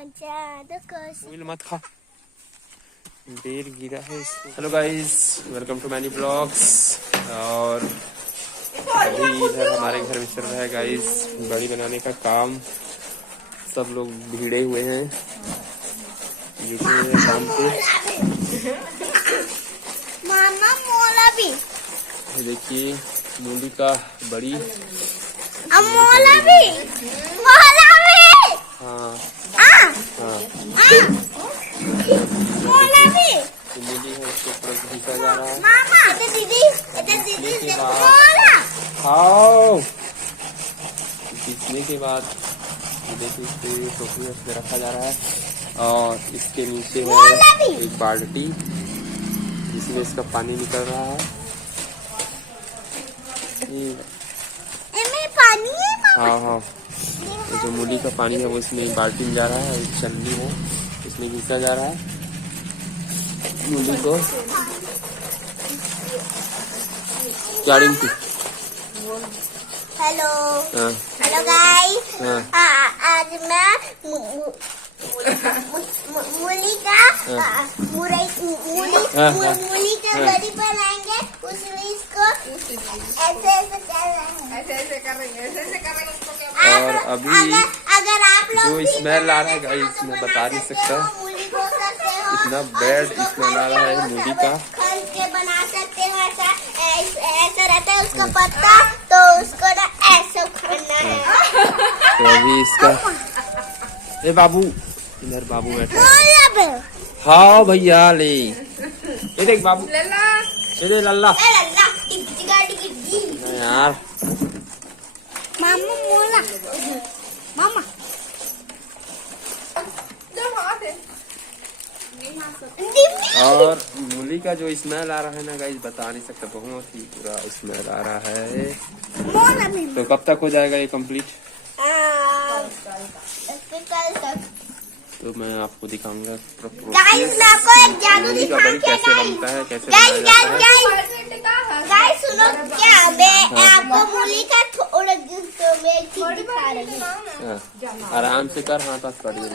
मत खा, बेर गिरा है। Hello guys, welcome to many blogs. और अभी इधर हमारे घर में चल रहा है गाइस बड़ी बनाने का काम। सब लोग भीड़े हुए हैं, जुटे हुए हैं काम पे। मामा मोला भी देखिए मूली का बड़ी, मोला भी हाँ हाँ हाँ मोला भी मूली है, उसके ऊपर घिसा जा रहा है। मामा इधर दीदी देखो मोला। खाओ। घिसने के बाद देखिए इसे टोकरी में उसमें रखा जा रहा है और इसके नीचे है एक बाल्टी जिसमें इसका पानी निकल रहा है। पानी है मामा। हाँ हाँ, ये जो मूली का पानी है वो इसमें बाल्टी में जा रहा है। एक छन्नी है, इसमें घिसा जा रहा है मूली को। क्या रिंकू? हेलो हाँ हेलो गाइस, हाँ आज मैं मूली का मूली का बड़ी बनाएंगे। उसमें इसको ऐसे कर रहे हैं। और अभी अगर आप लोग जो स्मेल आ रहा है गाइस मैं बता नहीं सकता, इतना बैड स्मेल आ रहा है मूली का। खल के बना सकते हो, ऐसा रहता है उसका पत्ता, तो उसको ना ऐसा खाना है। तो अभी इसका ए बाबू, इधर बाबू बैठा है। हाँ भैया ले, ये देख बाबू, ये देख लल्ला यार। मामा मोला मामा और मूली का जो स्मेल आ रहा है ना गाइस बता नहीं सकता, बहुत ही बुरा स्मेल आ रहा है। तो कब तक हो जाएगा ये कंप्लीट? कल तक। तो मैं आपको दिखाऊंगा गाइस, मैं आपको एक जादू मूली का बड़ी कैसे बनता है, कैसे गाइस बनाया जाता है। गाइस सुनो, क्या मैं आपको मूली का थोड़ा एक चीज दिखा रही हूँ। हाँ, आराम से कर, हाथ हाथ पड़ गई।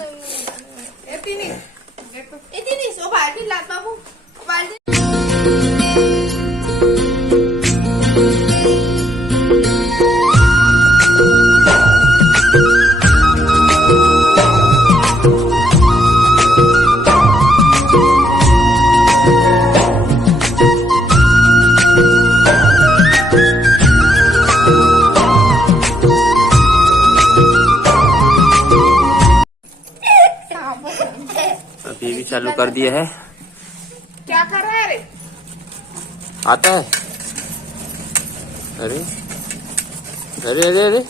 अभी भी चालू कर दिया है। क्या कर रहा है रे? आता है। अरे अरे अरे अरे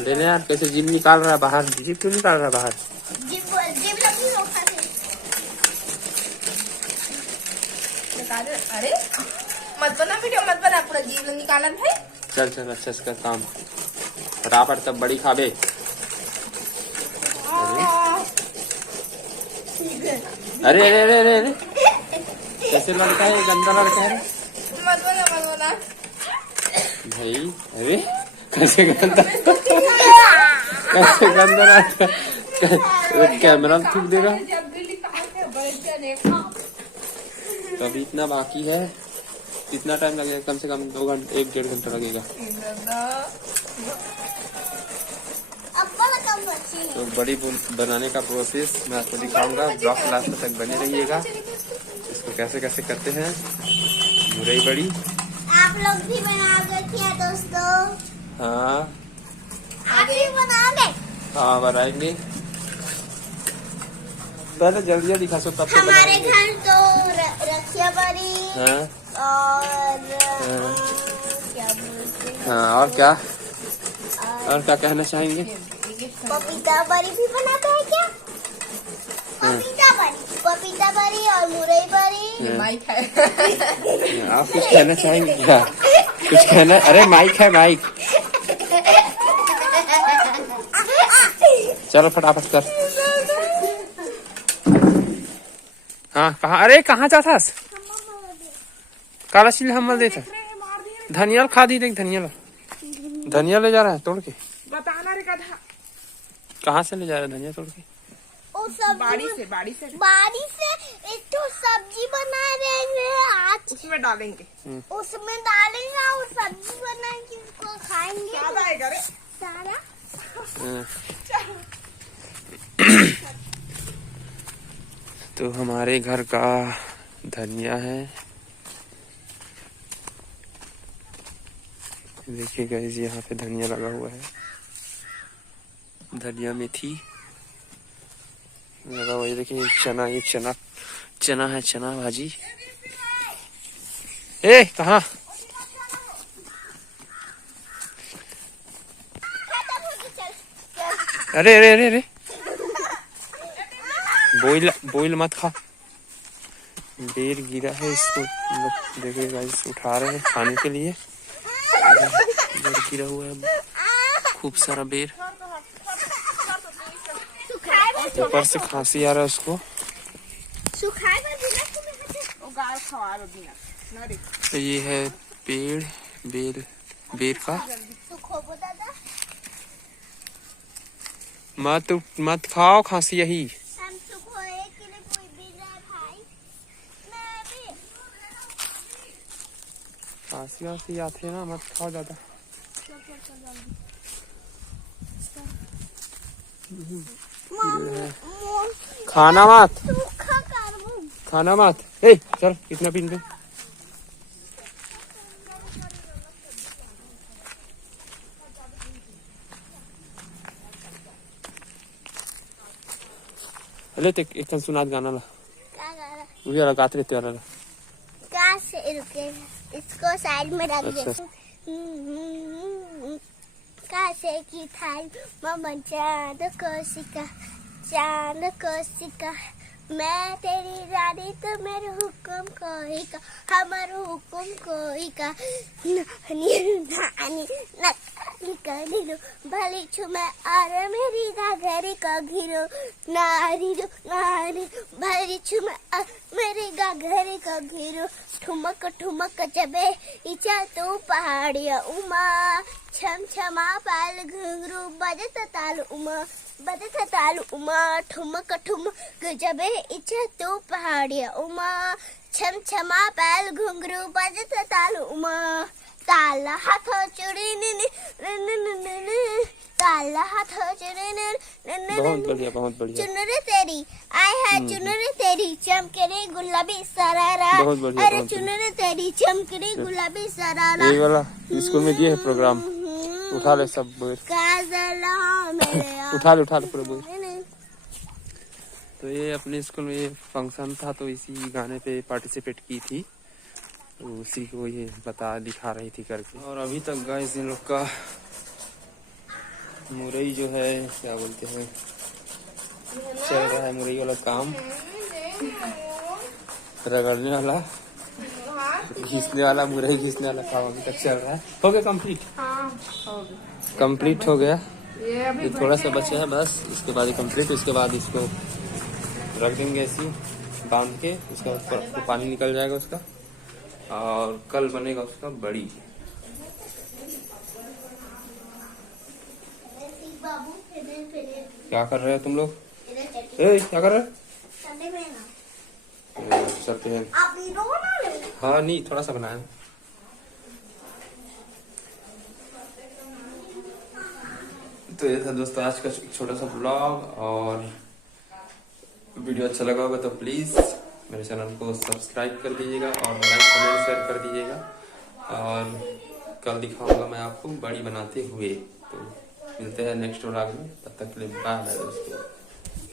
ले यार, कैसे जीभ निकाल रहा है बाहर? जीभ क्यों निकाल रहा है बाहर? अरे मत बना वीडियो, मत बना, पूरा जीभ निकाला भाई। चल चल अच्छा इसका काम फटाफट, तब बड़ी खाबे। अरे अरे अरे अरे अरे कैसे लड़का है, गंदा लड़का है। मत बना भाई। अरे कैसे गंदा कैसे गंदा लड़का, कैमरा में थूक देगा। तो अभी इतना बाकी है, कितना टाइम लगेगा? कम से कम 2 घंटे, 1-1.5 घंटा लगेगा। तो बड़ी बनाने का प्रोसेस मैं आपको दिखाऊंगा, ब्लॉग लास्ट तक बने रहिएगा। इसको कैसे कैसे करते हैं मुरई बड़ी। आप लोग भी बनाओगे क्या दोस्तों? हाँ आप भी बनाओगे? हाँ बनाएंगे, पहले जल्दी दिखा सो तब तो हमारे घर तो रखिया बड़ी। हाँ और क्या हाँ, और क्या कहना चाहेंगे? पपीता बड़ी भी बनाते हैं क्या? पपीता बड़ी और मुरई बड़ी। माइक है। आप कुछ कहना चाहेंगे क्या? कुछ कहना? अरे माइक है, माइक। चलो फटाफट कर। हाँ कहाँ? अरे कहाँ जाता? काला चिल्ला हमल देता धनिया खा दी, देख धनिया धनिया ले जा रहा है तोड़ के? बताना रे गधा। कहाँ से ले जा रहा है धनिया तोड़ के? बाड़ी से एक तो सब्जी बना रहे हैं आज। उसमें डालेंगे। उसमें डालेंगे और सब्जी बनाएंगे, उसको खाएंगे। क्या आएगा रे? सारा तो हमारे घर का धनिया है, देखिए गाइस यहाँ पे धनिया लगा हुआ है, धनिया मेथी लगा हुआ है। देखिए चना, ये चना है, चना भाजी। ए कहाँ? अरे अरे अरे अरे, बोइल मत खा, बेर गिरा है इसको। देखिए गाइस उठा रहे हैं खाने के लिए। बेर गिरा हुआ है, खूब सारा बेर। ऊपर से खांसी आ रहा है उसको। तो ये है पेड़ बेर का। मत खाओ, खांसी यही। खांसी आते हैं ना, मत खाओ ज्यादा। खाना मत। ए चल कितना पीन दे। अरे ते एक सुनात गाना ला, वो वाला गाते रहते वाला ला। कहाँ से रुके, इसको साइड में रख दे। अच्छा। कासे की थाली मम्मा चांद को सिका मैं तेरी रानी तो मेरे हुक्म कोई का, हमारे हुक्म कोई का। भली छु मैं और मेरी घाघरी का घिरो नारी भली छु मैं मेरी घाघरी का घिरो। ठुमक जबे इचा तो पहाड़िया उमा छम छमा पाल घुंघरू बजत ताल उमा ठुमक जबे इचा तो पहाड़िया उमा छम छमा पाल घुंघरू बजत ताल उमा। ताला हाथों चुड़ी ताला हाथों चुड़ी बहुत बढ़िया। चुनरी तेरी आय है, चुनरी तेरी चमकरी गुलाबी सरारा। बहुत बढ़िया। अरे चुनरी तेरी चमकरी गुलाबी सरारा। ये वाला स्कूल में दिए है प्रोग्राम, उठा ले सब बोल। उठा ले पूरे बोल। तो ये अपने स्कूल में ये फंक्शन था, तो इसी गाने पे पार्टिसिपेट की थी, तो उसी को ये दिखा रही थी करके। और अभी तक गाइस इन लोग का मुरई जो है, क्या बोलते हैं, चल रहा है मुरई वाला काम, रगड़ने वाला, घिसने वाला, मुरई घिसने वाला काम अभी तक चल रहा है। हो गया कंप्लीट हो गया। ये थोड़ा सा बचा है बस, इसके बाद कंप्लीट। उसके बाद इसको रख देंगे ऐसी बांध के, उसका ऊपर पानी निकल जाएगा उसका, और कल बनेगा उसका बड़ी। क्या कर रहे हो तुम लोग? क्या कर रहे हो? चलते हैं। हाँ नहीं, थोड़ा सा बनाया। तो ये था दोस्तों आज का छोटा सा ब्लॉग, और वीडियो अच्छा लगा होगा तो प्लीज मेरे चैनल को सब्सक्राइब कर दीजिएगा और लाइक कमेंट शेयर कर दीजिएगा। और कल दिखाऊंगा मैं आपको बड़ी बनाते हुए। तो मिलते हैं नेक्स्ट व्लॉग में, तब तक के लिए बाय बाय दोस्तों।